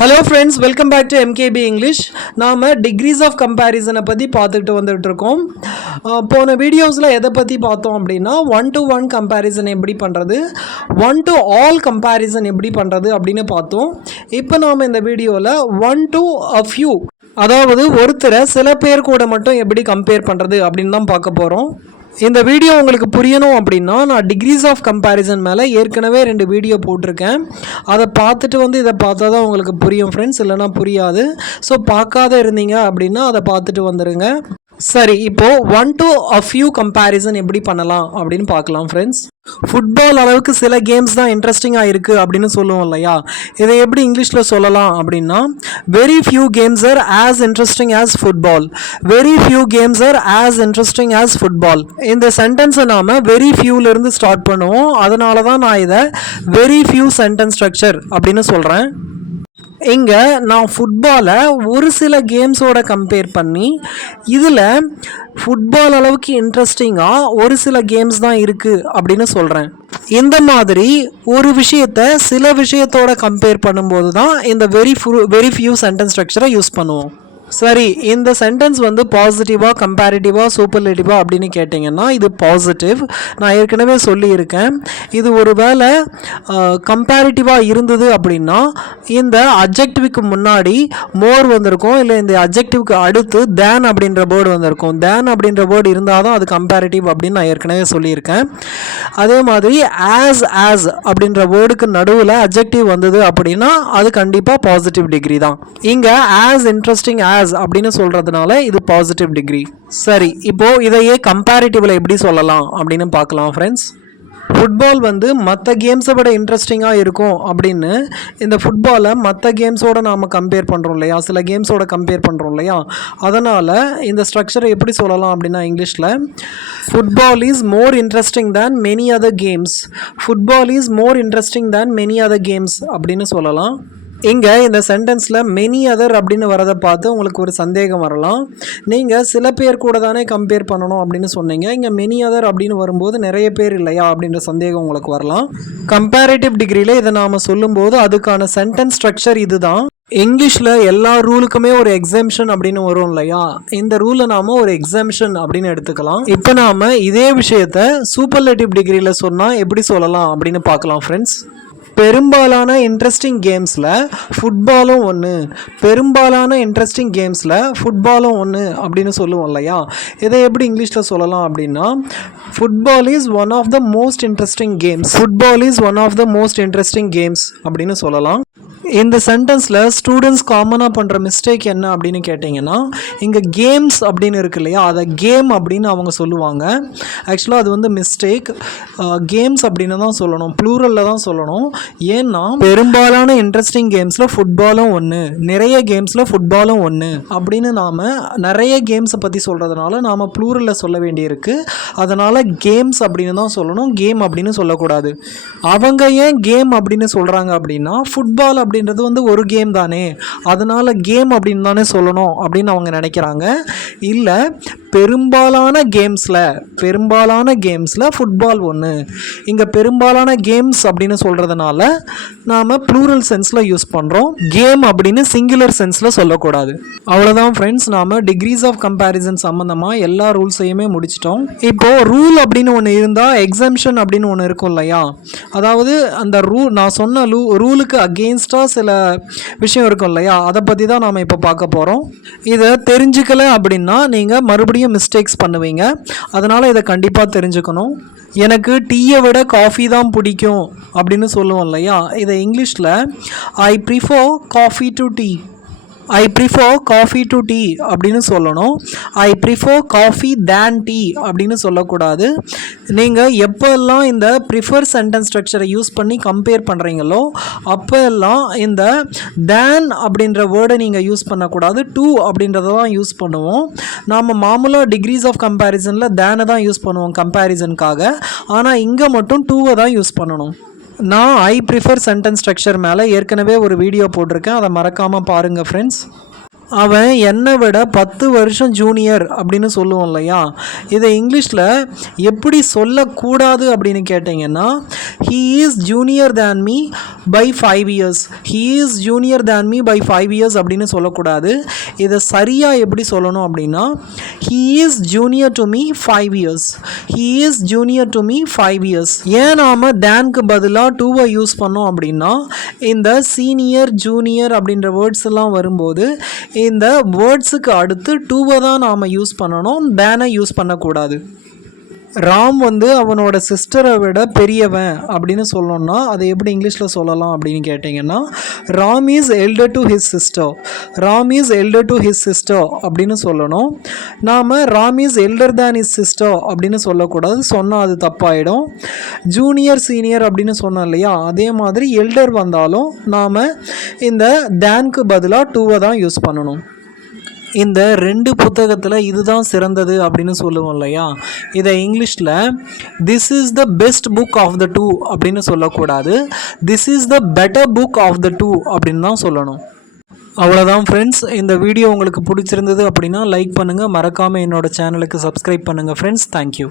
Hello friends, welcome back to MKB English. நாம degrees of comparison பத்தி பார்த்துட்டு வந்துட்டு இருக்கோம். போன வீடியோஸ்ல எதை பத்தி பார்த்தோம் அப்படின்னா 1 to 1 comparison எப்படி பண்றது, 1 to all comparison எப்படி பண்றது அப்படின்னு பார்த்தோம். இப்போ நாம இந்த வீடியோல 1 to a few, அதாவது ஒருத்தரை சில பேர் கூட மட்டும் எப்படி கம்பேர் பண்றது அப்படின்னு தான் பார்க்க போறோம். இந்த வீடியோ உங்களுக்கு புரியணும் அப்படின்னா நான் டிகிரிஸ் ஆஃப் கம்பேரிசன் மேலே ஏற்கனவே 2 வீடியோ போட்டிருக்கேன். அதை பார்த்துட்டு இதை பார்த்தா தான் உங்களுக்கு புரியும் ஃப்ரெண்ட்ஸ், இல்லைனா புரியாது. ஸோ பார்க்காத இருந்தீங்க அப்படின்னா அதை பார்த்துட்டு வந்துடுங்க. சரி, இப்போது 1 to a few கம்பேரிசன் எப்படி பண்ணலாம் அப்படின்னு பார்க்கலாம் ஃப்ரெண்ட்ஸ். ஃபுட்பால் அளவுக்கு சில கேம்ஸ் தான் இன்ட்ரெஸ்டிங்காக இருக்குது அப்படின்னு சொல்லுவோம் இல்லையா, இதை எப்படி இங்கிலீஷில் சொல்லலாம் அப்படின்னா very few games are as interesting as football. Very few games are as interesting as football. இந்த சென்டென்ஸை நாம் வெரி ஃபியூலேருந்து ஸ்டார்ட் பண்ணுவோம். அதனால தான் நான் இதை வெரி ஃபியூ சென்டென்ஸ் ஸ்ட்ரக்சர் அப்படின்னு சொல்கிறேன். இங்கே நான் ஃபுட்பாலை ஒரு சில கேம்ஸோட கம்பேர் பண்ணி இதில் ஃபுட்பால் அளவுக்கு இன்ட்ரெஸ்டிங்காக ஒரு சில கேம்ஸ் தான் இருக்குது அப்படின்னு சொல்கிறேன். இந்த மாதிரி ஒரு விஷயத்தை சில விஷயத்தோட கம்பேர் பண்ணும்போது தான் இந்த வெரி ஃபியூ சென்டென்ஸ் ஸ்ட்ரக்சரை யூஸ் பண்ணுவோம். சரி, இந்த சென்டென்ஸ் பாசிட்டிவாக கம்பேரிட்டிவாக சூப்பர்லேட்டிவாக அப்படின்னு கேட்டிங்கன்னா இது பாசிட்டிவ். நான் ஏற்கனவே சொல்லியிருக்கேன். இது ஒரு வேளை கம்பேரிட்டிவாக இருந்தது அப்படின்னா இந்த அட்ஜெக்டிவ்க்கு முன்னாடி மோர் வந்திருக்கும், இல்லை இந்த அட்ஜெக்டிவ்க்கு அடுத்து தேன் அப்படின்ற வேர்டு வந்திருக்கும். தேன் அப்படின்ற வேர்டு இருந்தால் தான் அது கம்பேரிட்டிவ் அப்படின்னு நான் ஏற்கனவே சொல்லியிருக்கேன். அதே மாதிரி ஆஸ் அப்படின்ற வேர்டுக்கு நடுவில் அட்ஜெக்டிவ் வந்தது அப்படின்னா அது கண்டிப்பாக பாசிட்டிவ் டிகிரி தான். இங்கே ஆஸ் இன்ட்ரெஸ்டிங் அப்படின்னு சொல்றதுனால இது பாசிட்டிவ் டிகிரி. சரி, இப்போ இதையே கம்பேரிட்டிவ்ல எப்படி சொல்லலாம் அப்படின்னு பார்க்கலாம் ஃப்ரெண்ட்ஸ். ஃபுட்பால் மற்ற கேம்ஸை விட இன்ட்ரெஸ்டிங்காக இருக்கும் அப்படின்னு இந்த ஃபுட்பாலை மற்ற கேம்ஸோட நாம் கம்பேர் பண்ணுறோம் இல்லையா, சில கேம்ஸோட கம்பேர் பண்ணுறோம் இல்லையா, அதனால் இந்த ஸ்ட்ரக்சரை எப்படி சொல்லலாம் அப்படின்னா இங்கிலீஷில் football is more interesting than many other games. Football is more interesting than many other games அப்படின்னு சொல்லலாம். இங்கே இந்த சென்டென்ஸில் மெனி அதர் அப்படின்னு வரதை பார்த்து உங்களுக்கு ஒரு சந்தேகம் வரலாம். நீங்கள் சில பேர் கூட தானே கம்பேர் பண்ணணும் அப்படின்னு சொன்னீங்க, இங்கே மெனி அதர் அப்படின்னு வரும்போது நிறைய பேர் இல்லையா அப்படின்ற சந்தேகம் உங்களுக்கு வரலாம். கம்பேரிட்டிவ் டிகிரியில் இதை நாம் சொல்லும்போது அதுக்கான சென்டென்ஸ் ஸ்ட்ரக்சர் இது தான். இங்கிலீஷில் எல்லா ரூலுக்குமே ஒரு எக்ஸம்ஷன் அப்படின்னு வரும் இல்லையா, இந்த ரூலை நாம் ஒரு எக்ஸம்ஷன் அப்படின்னு எடுத்துக்கலாம். இப்போ நாம் இதே விஷயத்தை சூப்பர்லேட்டிவ் டிகிரியில் சொன்னால் எப்படி சொல்லலாம் அப்படின்னு பார்க்கலாம் ஃப்ரெண்ட்ஸ். பெரும்பாலான இன்ட்ரெஸ்டிங் கேம்ஸில் ஃபுட்பாலும் ஒன்று, பெரும்பாலான இன்ட்ரெஸ்டிங் கேம்ஸில் ஃபுட்பாலும் ஒன்று அப்படின்னு சொல்லுவோம் இல்லையா, இதை எப்படி இங்கிலீஷில் சொல்லலாம் அப்படின்னா football is one of the most interesting games. Football is one of the most interesting games அப்படின்னு சொல்லலாம். இந்த சென்டென்ஸில் ஸ்டூடெண்ட்ஸ் காமனாக பண்ணுற மிஸ்டேக் என்ன அப்படின்னு கேட்டிங்கன்னா இங்கே கேம்ஸ் அப்படின்னு இருக்கு இல்லையா, அதை கேம் அப்படின்னு அவங்க சொல்லுவாங்க. ஆக்சுவலாக அது மிஸ்டேக். கேம்ஸ் அப்படின்னு தான் சொல்லணும், ப்ளூரலில் தான் சொல்லணும். ஏன்னா பெரும்பாலான இன்ட்ரெஸ்டிங் கேம்ஸில் ஃபுட்பாலும் ஒன்று, நிறைய கேம்ஸில் ஃபுட்பாலும் ஒன்று அப்படின்னு நாம் நிறைய கேம்ஸை பற்றி சொல்கிறதுனால நாம் ப்ளூரலில் சொல்ல வேண்டியிருக்கு. அதனால் கேம்ஸ் அப்படின்னு தான் சொல்லணும், கேம் அப்படின்னு சொல்லக்கூடாது. அவங்க ஏன் கேம் அப்படின்னு சொல்கிறாங்க அப்படின்னா ஃபுட்பால் அப்படின்றது ஒரு கேம் தானே, அதனால கேம் அப்படின்னு தானே சொல்லணும் அப்படின்னு அவங்க நினைக்கிறாங்க. இல்லை, பெரும்பாலான கேம்ஸில் ஃபுட்பால் ஒன்று. இங்கே பெரும்பாலான கேம்ஸ் அப்படின்னு சொல்கிறதுனால நாம் ப்ளூரல் சென்ஸில் யூஸ் பண்ணுறோம், கேம் அப்படின்னு சிங்குலர் சென்ஸில் சொல்லக்கூடாது. அவ்வளோதான் ஃப்ரெண்ட்ஸ், நாம் டிகிரிஸ் ஆஃப் கம்பேரிசன் சம்மந்தமாக எல்லா ரூல்ஸையுமே முடிச்சிட்டோம். இப்போது ரூல் அப்படின்னு ஒன்று இருந்தால் எக்ஸம்ஷன் அப்படின்னு ஒன்று இருக்கும் இல்லையா, அதாவது அந்த நான் சொன்ன ரூலுக்கு அகெயின்ஸ்டாக சில விஷயம் இருக்கும் இல்லையா, அதை பற்றி தான் நாம் இப்போ பார்க்க போகிறோம். இதை தெரிஞ்சுக்கல அப்படின்னா நீங்கள் மறுபடியும் மிஸ்டேக்ஸ் பண்ணுவீங்க. அதனால் இதை கண்டிப்பாக தெரிஞ்சுக்கணும். எனக்கு டீயை விட காஃபி தான் பிடிக்கும் அப்படின்னு சொல்லுவோம் இல்லையா, இதை இங்கிலீஷில் I prefer coffee to tea, I prefer coffee to tea அப்படின்னு சொல்லணும். I prefer coffee than tea அப்படின்னு சொல்லக்கூடாது. நீங்கள் எப்போல்லாம் இந்த ப்ரிஃபர் சென்டென்ஸ் ஸ்ட்ரக்சரை யூஸ் பண்ணி கம்பேர் பண்ணுறீங்களோ அப்போல்லாம் இந்த தேன் அப்படின்ற வேர்டை நீங்கள் யூஸ் பண்ணக்கூடாது, டூ அப்படின்றத தான் யூஸ் பண்ணுவோம். நாம் மாமூலாக டிகிரிஸ் ஆஃப் கம்பேரிசனில் தேனை தான் யூஸ் பண்ணுவோம் கம்பேரிசனுக்காக, ஆனால் இங்கே மட்டும் டூவை தான் யூஸ் பண்ணணும். நான் ஐ ப்ரிஃபர் சென்டென்ஸ் ஸ்ட்ரக்சர் மேலே ஏற்கனவே ஒரு வீடியோ போட்டிருக்கேன், அதை மறக்காமல் பாருங்கள் ஃப்ரெண்ட்ஸ். அவன் என்னை விட 10 வருஷம் ஜூனியர் அப்படின்னு சொல்லுவோம் இல்லையா, இதை இங்கிலீஷில் எப்படி சொல்லக்கூடாது அப்படின்னு கேட்டிங்கன்னா, he is junior than me by 5 years. he is junior than me by 5 years அப்படின்னு சொல்லக்கூடாது. இதை சரியாக எப்படி சொல்லணும் அப்படின்னா, he is junior to me 5 years. he is junior to me 5 years. ஏன் நாம் தேனுக்கு பதிலாக டூவை யூஸ் பண்ணோம் அப்படின்னா, இந்த சீனியர் ஜூனியர் அப்படின்ற வேர்ட்ஸ் எல்லாம் வரும்போது இந்த வேர்ட்ஸுக்கு அடுத்து டூவை தான் நாம் யூஸ் பண்ணணும், தேனை யூஸ் பண்ணக்கூடாது. ராம் அவனோட சிஸ்டரை விட பெரியவன் அப்படின்னு சொல்லணும்னா அதை எப்படி இங்கிலீஷில் சொல்லலாம் அப்படின்னு கேட்டிங்கன்னா, Ram his elder to his sister. Ram his elder to his sister அப்படின்னு சொல்லணும். நாம் ராம் இஸ் எல்டர் தேன் ஹிஸ் சிஸ்டர் அப்படின்னு சொல்லக்கூடாது, சொன்னால் அது தப்பாயிடும். ஜூனியர் சீனியர் அப்படின்னு சொன்னோம் இல்லையா, அதே மாதிரி எல்டர் வந்தாலும் நாம் இந்த தேனுக்கு பதிலாக டூவை தான் யூஸ் பண்ணணும். இந்த 2 புத்தகத்தில் இதுதான் சிறந்தது அப்படின்னு சொல்லுவோம் இல்லையா, இதை இங்கிலீஷில் this is the best book of the 2 அப்படின்னு சொல்லக்கூடாது, this is the better book of the 2 அப்படின்னு தான் சொல்லணும். அவ்வளோதான் ஃப்ரெண்ட்ஸ். இந்த வீடியோ உங்களுக்கு பிடிச்சிருந்தது அப்படின்னா லைக் பண்ணுங்கள், மறக்காமல் என்னோடய சேனலுக்கு சப்ஸ்கிரைப் பண்ணுங்கள் ஃப்ரெண்ட்ஸ். தேங்க்யூ.